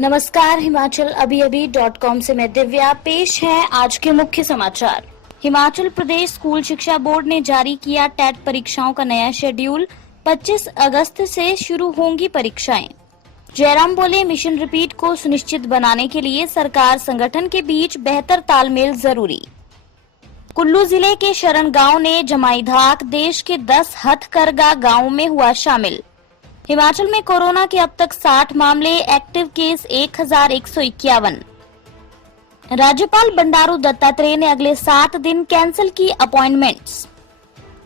नमस्कार, हिमाचल अभी से मैं दिव्या। पेश है आज के मुख्य समाचार। हिमाचल प्रदेश स्कूल शिक्षा बोर्ड ने जारी किया टेट परीक्षाओं का नया शेड्यूल। 25 अगस्त से शुरू होंगी परीक्षाएं। जयराम बोले, मिशन रिपीट को सुनिश्चित बनाने के लिए सरकार संगठन के बीच बेहतर तालमेल जरूरी। कुल्लू जिले के शरण गांव ने जमाई धाक, देश के 10 हथकरघा गांवों में हुआ शामिल। हिमाचल में कोरोना के अब तक 60 मामले, एक्टिव केस 1151। राज्यपाल बंडारू दत्तात्रेय ने अगले 7 दिन कैंसिल की अपॉइंटमेंट्स।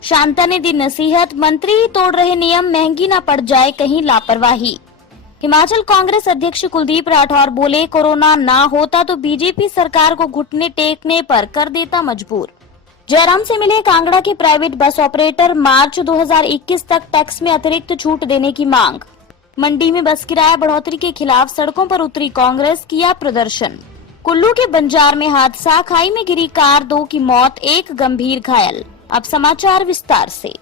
शांता ने दी नसीहत, मंत्री ही तोड़ रहे नियम, महंगी न पड़ जाए कहीं लापरवाही। हिमाचल कांग्रेस अध्यक्ष कुलदीप राठौर बोले, कोरोना ना होता तो बीजेपी सरकार को घुटने टेकने पर कर देता मजबूर। जयराम से मिले कांगड़ा के प्राइवेट बस ऑपरेटर, मार्च 2021 तक टैक्स में अतिरिक्त छूट देने की मांग। मंडी में बस किराया बढ़ोतरी के खिलाफ सड़कों पर उतरी कांग्रेस, किया प्रदर्शन। कुल्लू के बंजार में हादसा, खाई में गिरी कार, 2 की मौत, 1 गंभीर घायल। अब समाचार विस्तार से।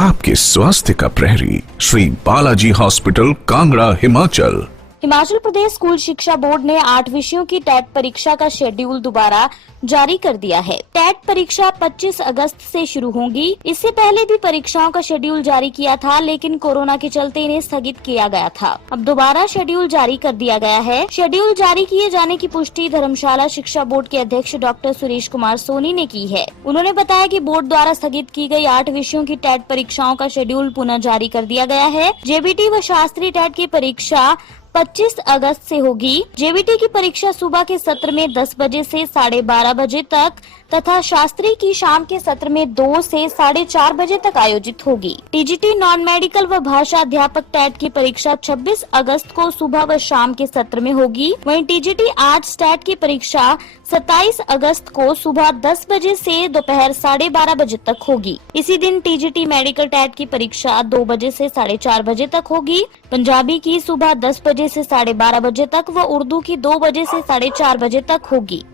आपके स्वास्थ्य का प्रहरी, श्री बालाजी हॉस्पिटल, कांगड़ा, हिमाचल। हिमाचल प्रदेश स्कूल शिक्षा बोर्ड ने 8 विषयों की टेट परीक्षा का शेड्यूल दोबारा जारी कर दिया है। टेट परीक्षा 25 अगस्त से शुरू होंगी। इससे पहले भी परीक्षाओं का शेड्यूल जारी किया था, लेकिन कोरोना के चलते इन्हें स्थगित किया गया था। अब दोबारा शेड्यूल जारी कर दिया गया है। शेड्यूल जारी किए जाने की पुष्टि धर्मशाला शिक्षा बोर्ड के अध्यक्ष डॉक्टर सुरेश कुमार सोनी ने की है। उन्होंने बताया कि बोर्ड द्वारा स्थगित की गई 8 विषयों की टेट परीक्षाओं का शेड्यूल पुनः जारी कर दिया गया है। जेबीटी व शास्त्री टेट की परीक्षा 25 अगस्त से होगी। जेबीटी की परीक्षा सुबह के सत्र में 10 बजे से 12:30 बजे तक तथा शास्त्री की शाम के सत्र में 2 से 4:30 बजे तक आयोजित होगी। टीजीटी नॉन मेडिकल व भाषा अध्यापक टेट की परीक्षा 26 अगस्त को सुबह व शाम के सत्र में होगी। वहीं टीजीटी आर्ट्स टेट की परीक्षा 27 अगस्त को सुबह 10 बजे से दोपहर 12:30 बजे तक होगी। इसी दिन टीजीटी मेडिकल टेट की परीक्षा 2 बजे से 4:30 बजे तक होगी। पंजाबी की सुबह 10 बजे से 12:30 बजे तक व उर्दू की 2 बजे से 4:30 बजे तक होगी।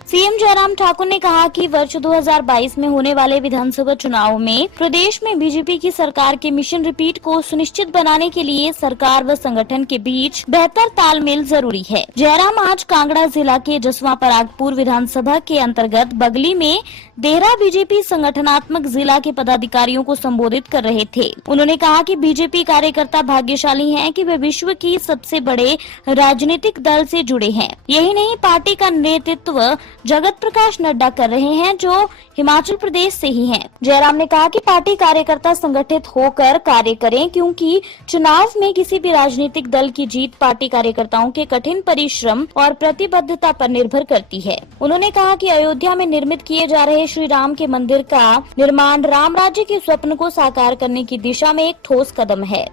सीएम जयराम ठाकुर ने कहा कि वर्ष 2022 में होने वाले विधानसभा चुनाव में प्रदेश में बीजेपी की सरकार के मिशन रिपीट को सुनिश्चित बनाने के लिए सरकार व संगठन के बीच बेहतर तालमेल जरूरी है। जयराम आज कांगड़ा जिला के जसवां परागपुर विधानसभा के अंतर्गत बगली में देहरा बीजेपी संगठनात्मक जिला के पदाधिकारियों को संबोधित कर रहे थे। उन्होंने कहा कि बीजेपी कार्यकर्ता भाग्यशाली हैं कि वे विश्व की सबसे बड़े राजनीतिक दल से जुड़े हैं। यही नहीं, पार्टी का नेतृत्व जगत प्रकाश नड्डा कर रहे हैं, जो हिमाचल प्रदेश से ही हैं। जयराम ने कहा कि पार्टी कार्यकर्ता संगठित होकर कार्य करें, क्योंकि चुनाव में किसी भी राजनीतिक दल की जीत पार्टी कार्यकर्ताओं के कठिन परिश्रम और प्रतिबद्धता पर निर्भर करती है। उन्होंने कहा कि अयोध्या में निर्मित किए जा रहे श्री राम के मंदिर का निर्माण राम राज्य के स्वप्न को साकार करने की दिशा में एक ठोस कदम है।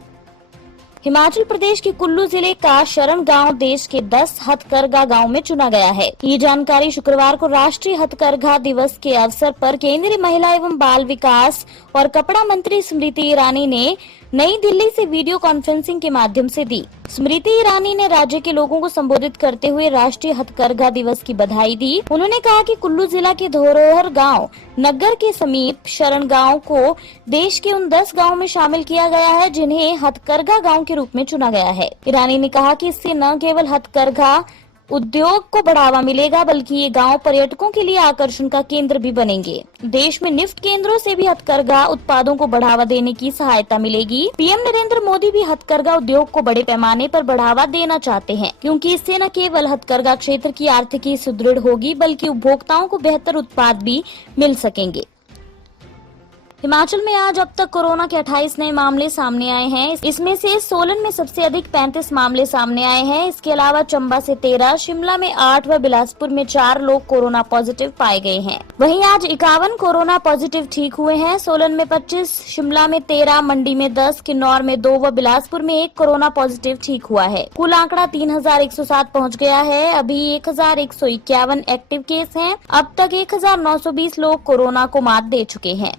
हिमाचल प्रदेश के कुल्लू जिले का शरण गांव देश के 10 हथकरघा गांव में चुना गया है। ये जानकारी शुक्रवार को राष्ट्रीय हथकरघा दिवस के अवसर पर केंद्रीय महिला एवं बाल विकास और कपड़ा मंत्री स्मृति ईरानी ने नई दिल्ली से वीडियो कॉन्फ्रेंसिंग के माध्यम से दी। स्मृति ईरानी ने राज्य के लोगों को संबोधित करते हुए राष्ट्रीय हथकरघा दिवस की बधाई दी। उन्होंने कहा कि कुल्लू जिला के धरोहर गांव नग्गर के समीप शरण गांव को देश के उन 10 गांवों में शामिल किया गया है, जिन्हें हथकरघा गांव के रूप में चुना गया है। ईरानी ने कहा कि इससे न केवल हथकरघा उद्योग को बढ़ावा मिलेगा, बल्कि ये गांव पर्यटकों के लिए आकर्षण का केंद्र भी बनेंगे। देश में निफ्ट केंद्रों से भी हथकरघा उत्पादों को बढ़ावा देने की सहायता मिलेगी। पीएम नरेंद्र मोदी भी हथकरघा उद्योग को बड़े पैमाने पर बढ़ावा देना चाहते हैं, क्योंकि इससे न केवल हथकरघा क्षेत्र की आर्थिकी सुदृढ़ होगी, बल्कि उपभोक्ताओं को बेहतर उत्पाद भी मिल सकेंगे। हिमाचल में आज अब तक कोरोना के 28 नए मामले सामने आए हैं। इसमें से सोलन में सबसे अधिक 35 मामले सामने आए हैं। इसके अलावा चंबा से 13, शिमला में 8 व बिलासपुर में 4 लोग कोरोना पॉजिटिव पाए गए हैं। वहीं आज 51 कोरोना पॉजिटिव ठीक हुए हैं। सोलन में 25, शिमला में 13, मंडी में 10, किन्नौर में 2 व बिलासपुर में 1 कोरोना पॉजिटिव ठीक हुआ है। कुल आंकड़ा 3107 पहुँच गया है। अभी 1151 एक्टिव केस हैं। अब तक 1920 लोग कोरोना को मात दे चुके हैं।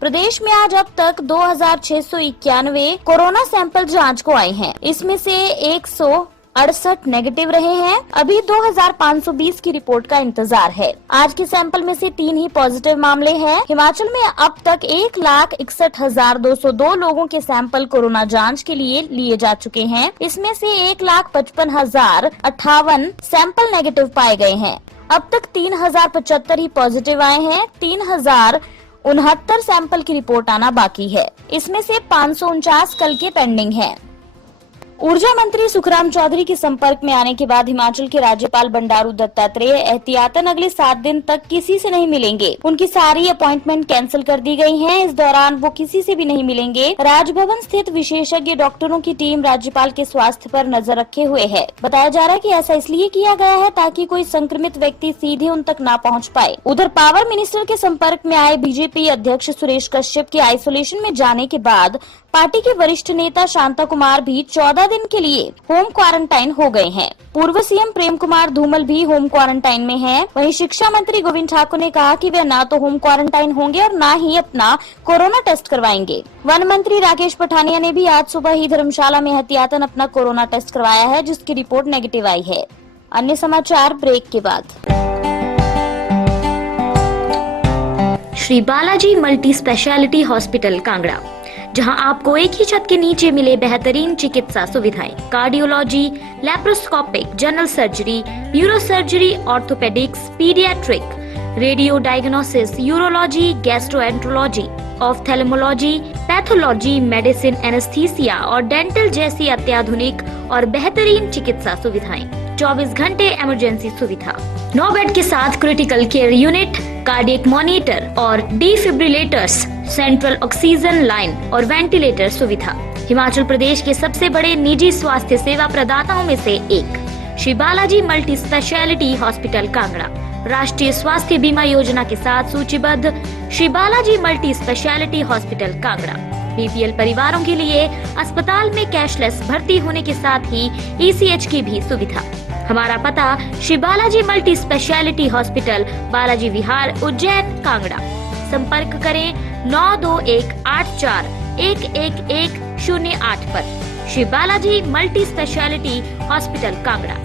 प्रदेश में आज अब तक 2691 कोरोना सैंपल जांच को आए हैं। इसमें से 68 नेगेटिव रहे हैं। अभी 2520 की रिपोर्ट का इंतजार है। आज के सैंपल में से 3 ही पॉजिटिव मामले हैं। हिमाचल में अब तक 1,61,202 लोगों के सैंपल कोरोना जांच के लिए जा चुके हैं। इसमें से 1,55,058 सैंपल नेगेटिव पाए गए हैं। अब तक 3,075 ही पॉजिटिव आए हैं। 3,069 सैंपल की रिपोर्ट आना बाकी है। इसमें से 549 कल के पेंडिंग हैं। ऊर्जा मंत्री सुखराम चौधरी के संपर्क में आने के बाद हिमाचल के राज्यपाल बंडारू दत्तात्रेय एहतियातन अगले 7 दिन तक किसी से नहीं मिलेंगे। उनकी सारी अपॉइंटमेंट कैंसिल कर दी गई हैं। इस दौरान वो किसी से भी नहीं मिलेंगे। राजभवन स्थित विशेषज्ञ डॉक्टरों की टीम राज्यपाल के स्वास्थ्य पर नजर रखे हुए है। बताया जा रहा है कि ऐसा इसलिए किया गया है ताकि कोई संक्रमित व्यक्ति सीधे उन तक न पहुँच पाए। उधर पावर मिनिस्टर के संपर्क में आए बीजेपी अध्यक्ष सुरेश कश्यप के आइसोलेशन में जाने के बाद पार्टी के वरिष्ठ नेता शांता कुमार भी 14 दिन के लिए होम क्वारंटाइन हो गए हैं। पूर्व सीएम प्रेम कुमार धूमल भी होम क्वारंटाइन में हैं। वहीं शिक्षा मंत्री गोविंद ठाकुर ने कहा कि वे न तो होम क्वारंटाइन होंगे और न ही अपना कोरोना टेस्ट करवाएंगे। वन मंत्री राकेश पठानिया ने भी आज सुबह ही धर्मशाला में एहतियातन अपना कोरोना टेस्ट करवाया है, जिसकी रिपोर्ट नेगेटिव आई है। अन्य समाचार ब्रेक के बाद। Shri Balaji multi speciality hospital Kangra, जहां आपको एक ही छत के नीचे मिले बेहतरीन चिकित्सा सुविधाएं, cardiology, laparoscopic, general surgery, neuro surgery, orthopaedics, paediatric, radio diagnosis, urology, gastroenterology, ophthalmology, pathology, medicine, anaesthesia और डेंटल जैसी अत्याधुनिक और बेहतरीन चिकित्सा सुविधाएं, 24 घंटे इमरजेंसी सुविधा, 9 बेड के साथ critical care unit, cardiac monitor और डिफिब्रिलेटर्स, सेंट्रल ऑक्सीजन लाइन और वेंटिलेटर सुविधा। हिमाचल प्रदेश के सबसे बड़े निजी स्वास्थ्य सेवा प्रदाताओं में से एक Shri Balaji multi speciality hospital Kangra राष्ट्रीय स्वास्थ्य बीमा योजना के साथ सूचीबद्ध Shri Balaji multi speciality hospital Kangra BPL परिवारों के लिए अस्पताल में कैशलेस भर्ती होने के साथ ही ईसीएच की भी सुविधा। हमारा पता Shri Balaji multi speciality hospital, Balaji Vihar, Ujjain, Kangra. संपर्क करें 9218411108 पर। Shri Balaji multi speciality hospital Kangra.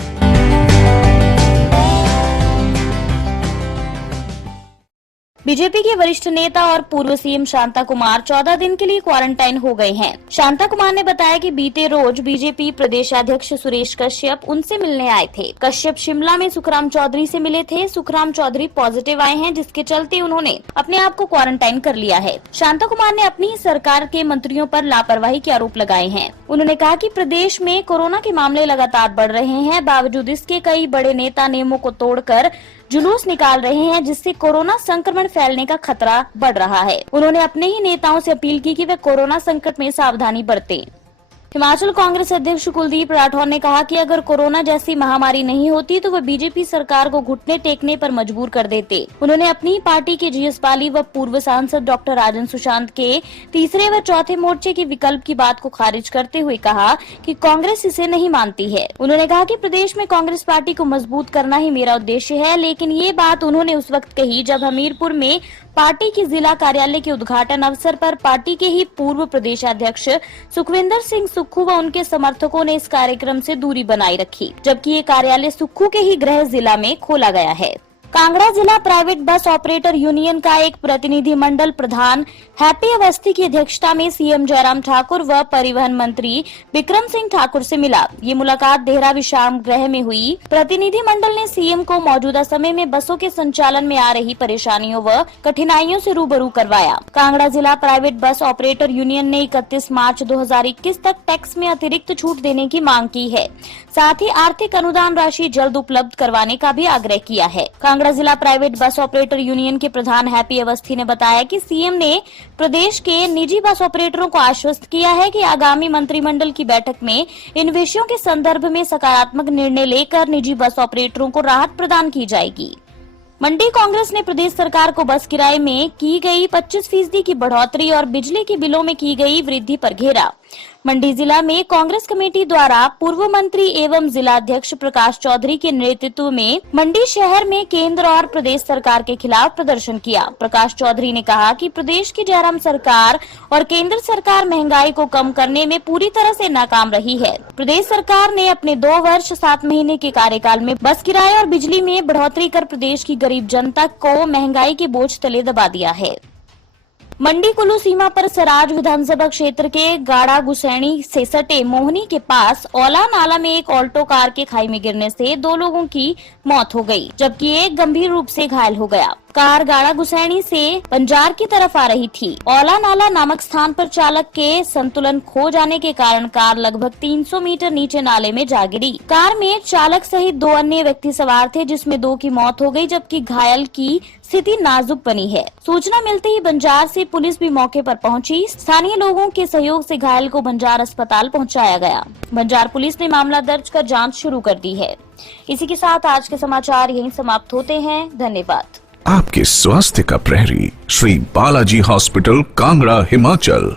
BJP के वरिष्ठ नेता और पूर्व सीएम शांता कुमार 14 दिन के लिए क्वारंटाइन हो गए हैं। शांता कुमार ने बताया कि बीते रोज बीजेपी प्रदेशाध्यक्ष सुरेश कश्यप उनसे मिलने आए थे। कश्यप शिमला में सुखराम चौधरी से मिले थे। सुखराम चौधरी पॉजिटिव आए हैं, जिसके चलते उन्होंने अपने आप को क्वारंटाइन कर लिया है। शांता कुमार ने अपनी सरकार के मंत्रियों पर लापरवाही के आरोप लगाए हैं। उन्होंने कहा कि प्रदेश में कोरोना के मामले लगातार बढ़ रहे हैं, बावजूद इसके कई बड़े नेता नियमों को तोड़कर जुलूस निकाल रहे हैं, जिससे कोरोना संक्रमण फैलने का खतरा बढ़ रहा है। उन्होंने अपने ही नेताओं से अपील की कि वे कोरोना संकट में सावधानी बरतें। हिमाचल कांग्रेस अध्यक्ष कुलदीप राठौर ने कहा कि अगर कोरोना जैसी महामारी नहीं होती तो वह बीजेपी सरकार को घुटने टेकने पर मजबूर कर देते। उन्होंने अपनी पार्टी के जीएस पाली व पूर्व सांसद डॉक्टर राजन सुशांत के तीसरे व चौथे मोर्चे के विकल्प की बात को खारिज करते हुए कहा कि कांग्रेस इसे नहीं मानती है। उन्होंने कहा कि प्रदेश में कांग्रेस पार्टी को मजबूत करना ही मेरा उद्देश्य है, लेकिन ये बात उन्होंने उस वक्त कही जब हमीरपुर में पार्टी के जिला कार्यालय के उद्घाटन अवसर पर पार्टी के ही पूर्व प्रदेशाध्यक्ष सुखविंदर सिंह सुक्खू व उनके समर्थकों ने इस कार्यक्रम से दूरी बनाए रखी, जबकि ये कार्यालय सुक्खू के ही गृह जिला में खोला गया है। कांगड़ा जिला प्राइवेट बस ऑपरेटर यूनियन का एक प्रतिनिधि मंडल प्रधान हैप्पी अवस्थी की अध्यक्षता में सीएम जयराम ठाकुर व परिवहन मंत्री बिक्रम सिंह ठाकुर से मिला। ये मुलाकात देहरा विश्राम गृह में हुई। प्रतिनिधि मंडल ने सीएम को मौजूदा समय में बसों के संचालन में आ रही परेशानियों व कठिनाइयों से रूबरू करवाया। कांगड़ा जिला प्राइवेट बस ऑपरेटर यूनियन ने 31 मार्च 2021 तक टैक्स में अतिरिक्त छूट देने की मांग की है। साथ ही आर्थिक अनुदान राशि जल्द उपलब्ध करवाने का भी आग्रह किया है। कांगड़ा जिला प्राइवेट बस ऑपरेटर यूनियन के प्रधान हैप्पी अवस्थी ने बताया कि सीएम ने प्रदेश के निजी बस ऑपरेटरों को आश्वस्त किया है कि आगामी मंत्रिमंडल की बैठक में इन विषयों के संदर्भ में सकारात्मक निर्णय लेकर निजी बस ऑपरेटरों को राहत प्रदान की जाएगी। मंडी कांग्रेस ने प्रदेश सरकार को बस किराए में की गई 25% की बढ़ोतरी और बिजली के बिलों में की गई वृद्धि पर घेरा। मंडी जिला में कांग्रेस कमेटी द्वारा पूर्व मंत्री एवं जिलाध्यक्ष प्रकाश चौधरी के नेतृत्व में मंडी शहर में केंद्र और प्रदेश सरकार के खिलाफ प्रदर्शन किया। प्रकाश चौधरी ने कहा कि प्रदेश की जयराम सरकार और केंद्र सरकार महंगाई को कम करने में पूरी तरह से नाकाम रही है। प्रदेश सरकार ने अपने 2 वर्ष 7 महीने के कार्यकाल में बस किराए और बिजली में बढ़ोतरी कर प्रदेश की गरीब जनता को महंगाई के बोझ तले दबा दिया है। मंडी कुल्लू सीमा पर सराज विधानसभा क्षेत्र के गाड़ा गुसैनी से सटे मोहनी के पास औला नाला में एक ऑल्टो कार के खाई में गिरने से 2 लोगों की मौत हो गई, जबकि एक गंभीर रूप से घायल हो गया। कार गाड़ा गुसैनी से बंजार की तरफ आ रही थी। औला नाला नामक स्थान पर चालक के संतुलन खो जाने के कारण कार लगभग 300 मीटर नीचे नाले में जा गिरी। कार में चालक सहित 2 अन्य व्यक्ति सवार थे, जिसमें 2 की मौत हो गई, जबकि घायल की स्थिति नाजुक बनी है। सूचना मिलते ही बंजार से पुलिस भी मौके पर पहुंची। स्थानीय लोगों के सहयोग से घायल को बंजार अस्पताल पहुंचाया गया। बंजार पुलिस ने मामला दर्ज कर जांच शुरू कर दी है। इसी के साथ आज के समाचार यहीं समाप्त होते हैं। धन्यवाद। आपके स्वास्थ्य का प्रहरी श्री बालाजी हॉस्पिटल, कांगड़ा, हिमाचल।